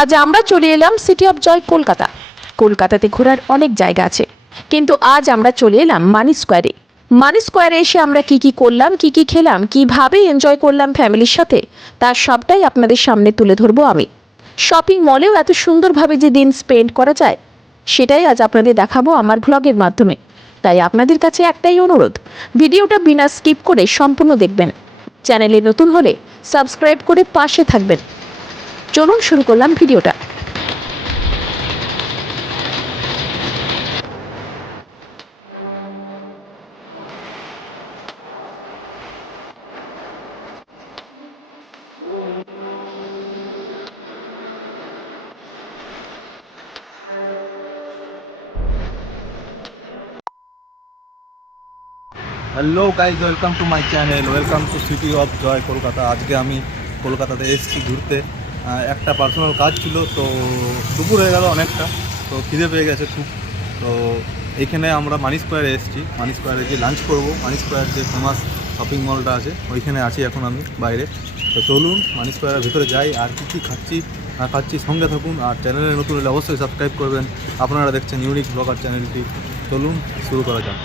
আজ আমরা চলে এলাম সিটি অফ জয় কলকাতা। কলকাতাতে ঘোরার অনেক জায়গা আছে, কিন্তু আজ আমরা চলে এলাম মানি স্কোয়ারে। মানি স্কোয়ারে এসে আমরা কি করলাম, কি খেলাম, কিভাবে এনজয় করলাম ফ্যামিলির সাথে, তার সবটাই আপনাদের সামনে তুলে ধরবো আমি। শপিং মলেও এত সুন্দরভাবে যে দিন স্পেন্ড করা যায়, সেটাই আজ আপনাদের দেখাবো আমার ভ্লগের মাধ্যমে। তাই আপনাদের কাছে একটাই অনুরোধ, ভিডিওটা বিনা স্কিপ করে সম্পূর্ণ দেখবেন। চ্যানেলে নতুন হলে সাবস্ক্রাইব করে পাশে থাকবেন। চলুন শুরু করলাম ভিডিওটা। Hello guys, welcome to my channel, welcome to city of joy Kolkata. আজকে আমি কলকাতাতে এসেছি ঘুরতে। একটা পার্সোনাল কাজ ছিল, তো দুপুর হয়ে গেল অনেকটা, তো খিদে পেয়ে গেছে খুব। তো এইখানে আমরা মানি স্কোয়ারে এসেছি। মানি স্কোয়ারে যে লাঞ্চ করব, মানি স্কোয়ার যে ফেমাস শপিং মলটা আছে ওইখানে আছি এখন আমি বাইরে। তো চলুন মানি স্কোয়ারের ভিতরে যাই, আর কী খাচ্ছি না খাচ্ছি সঙ্গে থাকুন। আর চ্যানেলে নতুন হলে অবশ্যই সাবস্ক্রাইব করবেন। আপনারা দেখছেন ইউনিক ব্লগার চ্যানেলটি। চলুন শুরু করা যাক।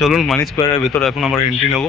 চলুন মানি স্কোয়ারের ভেতরে এখন আমরা এন্ট্রি নেব।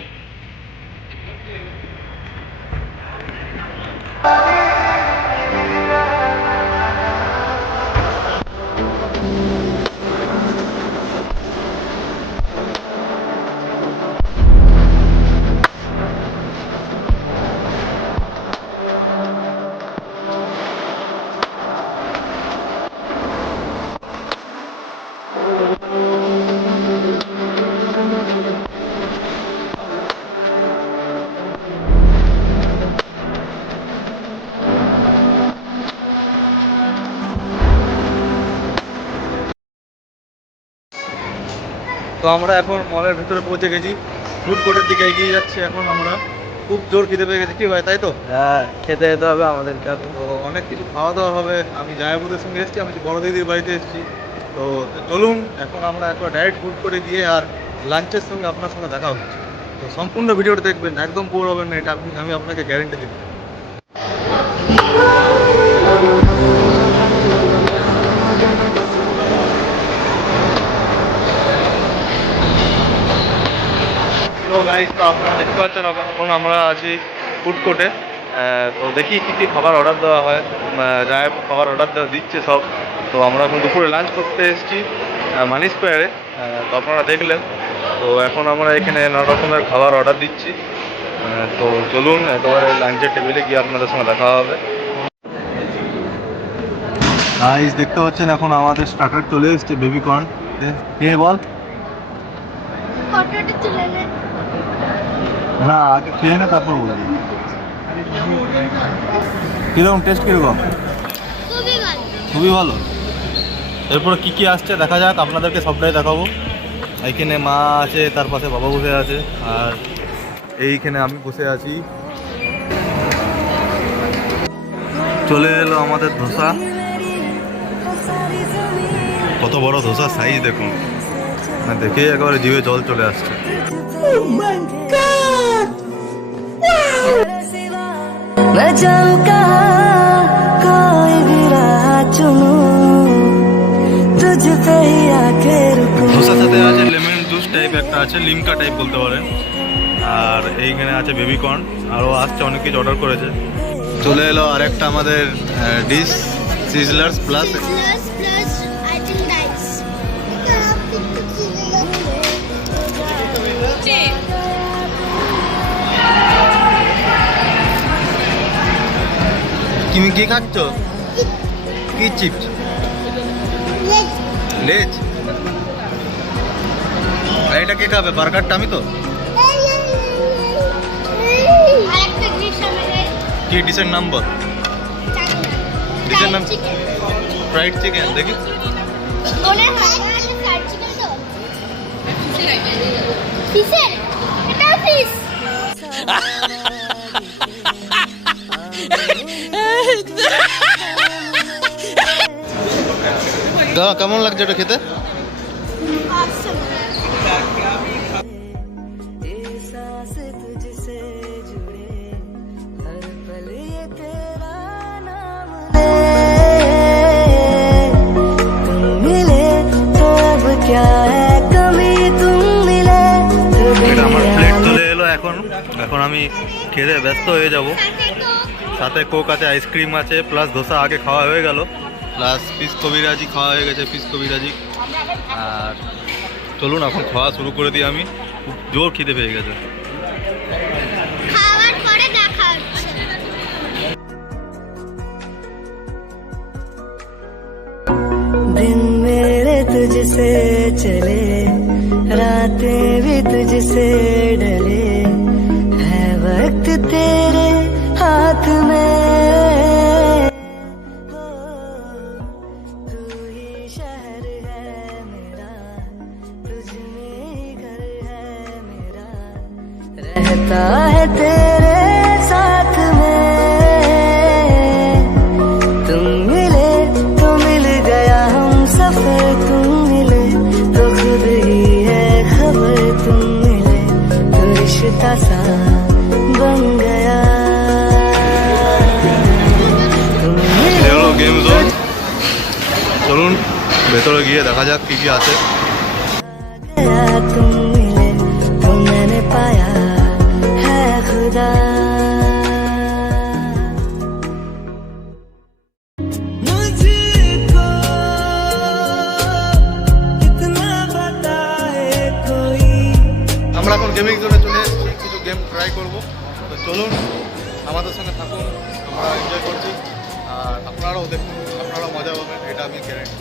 তো আমরা এখন মলের ভেতরে পৌঁছে গেছি, ফুড কোর্টের দিকে এগিয়ে যাচ্ছি এখন আমরা। খুব জোর খিদে পেয়ে গেছে, কি ভাই তাই তো? হ্যাঁ, খেতে যেতে হবে আমাদেরকে। তো অনেক কিছু খাওয়া দাওয়া হবে। আমি জায়াবুদের সঙ্গে এসেছি, আমি বড় দিদির বাড়িতে এসেছি। তো চলুন এখন আমরা একবার ডাইরেক্ট ফুড কোর্টে গিয়ে আর লাঞ্চের সঙ্গে আপনার সঙ্গে দেখা হচ্ছে। তো সম্পূর্ণ ভিডিওটা দেখবেন, একদম বোর হবেন না, এটা আমি আপনাকে গ্যারেন্টি দিচ্ছি। তো গাইস, তো আপনারা দেখতে পাচ্ছেন এখন আমরা আছি ফুড কোর্টে। তো দেখি কী খাবার অর্ডার দেওয়া হয়। যাই খাবার অর্ডার দেওয়া দিচ্ছে সব। তো আমরা এখন দুপুরে লাঞ্চ করতে এসেছি মানি স্কোয়ারে। তো আপনারা দেখলেন। তো এখন আমরা এখানে নানা রকমের খাবার অর্ডার দিচ্ছি। তো চলুন একেবারে লাঞ্চের টেবিলে গিয়ে আপনাদের সঙ্গে দেখা হবে। গাইস দেখতে পাচ্ছেন এখন আমাদের স্টার্টার চলে এসেছে, বেবিকর্ন। কে বল না, আগে খেয়ে না তারপর বলবি। কিরকম টেস্ট, কিরকম? খুবই ভালো। এরপরে কি আসছে দেখা যাক, আপনাদেরকে সবটাই দেখাবো। এইখানে মা আছে, তার পাশে বাবা বসে আছে, আর এইখানে আমি বসে আছি। চলে এলো আমাদের ধোসা। কত বড় ধোসা সাইজ দেখুন, মানে দেখেই একেবারে জিভে জল চলে আসছে। ধোসার সাথে আছে লেমন জুস টাইপ একটা আছে, লিমকা টাইপ বলতে পারেন। আর এইখানে আছে বেবিকর্ন, আরও আসছে, অনেক কিছু অর্ডার করেছে। চলে এলো আরেকটা আমাদের ডিশ, সিজলার্স প্লাস। তুমি কি খাচ্ছ? কি চিপস? লেজ। এটা কে খাবে? বার্গারটা আমি তো। কি ডিশের নাম বল? ডিশের নাম ফ্রাইড চিকেন। দেখি কেমন লাগছে এটা খেতে? এটা আমার প্লেট চলে এলো। এখন আমি খেতে ব্যস্ত হয়ে যাব। সাথে কোক আছে, আইসক্রিম আছে, প্লাস ধোসা আগে খাওয়া হয়ে গেল, প্লাস ফিশ কবিরাজি খাওয়া হয়ে গেছে, ফিশ কবিরাজি। আর চলুন এখন খাওয়া শুরু করে দিই। আমি খুব জোর খিদে পেয়ে গেছে। খাওয়ার পরে দেখা হচ্ছে। दिन मेरे तुझसे चले, रातें भी तुझसे डले, है वक्त तेरे हाथ में। तू ही शहर है मेरा, तुझ में ही घर है मेरा, रहता है तेरे साथ में। तुम मिले तो मिल गया हम सफर, तुम मिले तो खुद ही है खबर, तुम मिले तो रिश्ता सा बन गया। तुम मिले হলো গেম জোন। চলুন ভেতরে গিয়ে দেখা যাক কি কি আছে। गया, तुम मिले तो मैंने पाया है खुदा। मुझको इतना बताए कोई। আমরা এখন গেমিং জোনে চলে এসেছি, কিছু গেম ট্রাই করব। তো চলুন আমাদের সঙ্গে থাকুন, আমরা এনজয় করছি। আর আপনারাও দেখুন, আপনারাও মজা পাবেন, এটা আমি গ্যারেন্টি।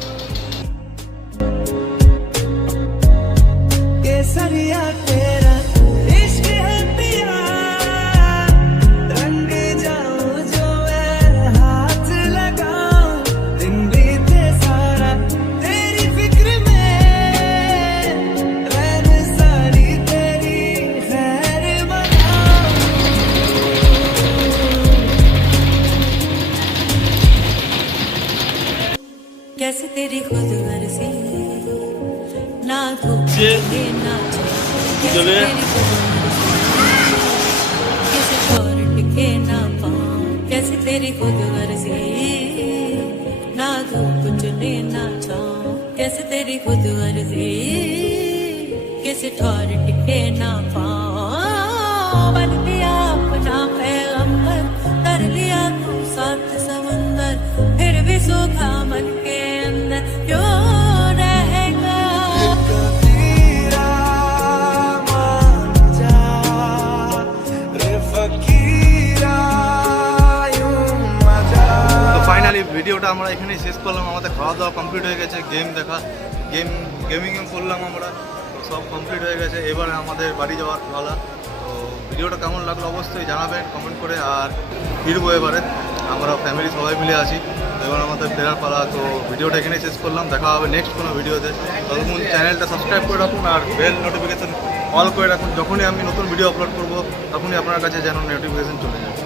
केसरिया तेरा इश्क है पिया, रंग जाऊं जो मैं हाथ लगाऊं, दिन बीते सारा तेरी फिक्र में, रैन सारी तेरी खैर बनाऊं। कैसे तेरी खुद गर्जी ना धूप ना चले, कैसे और टिके ना पाऊं, कैसे तेरी खुद गर्जी ना धूप चले ना छाऊं, कैसे तेरी खुद गर्जी, कैसे ठौर टिके ना पाऊं। बन लिया अपना पैगंबर, कर लिया तू साथ समंदर, फिर भी सूखा मन के अंदर क्यों रहेगा। তো ফাইনালি ভিডিওটা আমরা এখানেই শেষ করলাম। আমাদের খাওয়া দাওয়া কমপ্লিট হয়ে গেছে, গেমিং করলাম আমরা, তো সব কমপ্লিট হয়ে গেছে। এবারে আমাদের বাড়ি যাওয়ার পালা। তো ভিডিওটা কেমন লাগলো অবশ্যই জানাবেন কমেন্ট করে। আর ফিরবো এবারে, আমরা ফ্যামিলি সবাই মিলে আছি, তো এবার আমাদের ফেরার পালা। তো ভিডিওটা এখানেই শেষ করলাম, দেখা হবে নেক্সট কোনো ভিডিওতে। ততক্ষণ চ্যানেলটা সাবস্ক্রাইব করে রাখুন আর বেল নোটিফিকেশান অল করে রাখুন। যখনই আমি নতুন ভিডিও আপলোড করবো তখনই আপনার কাছে যেন নোটিফিকেশান চলে যাবে।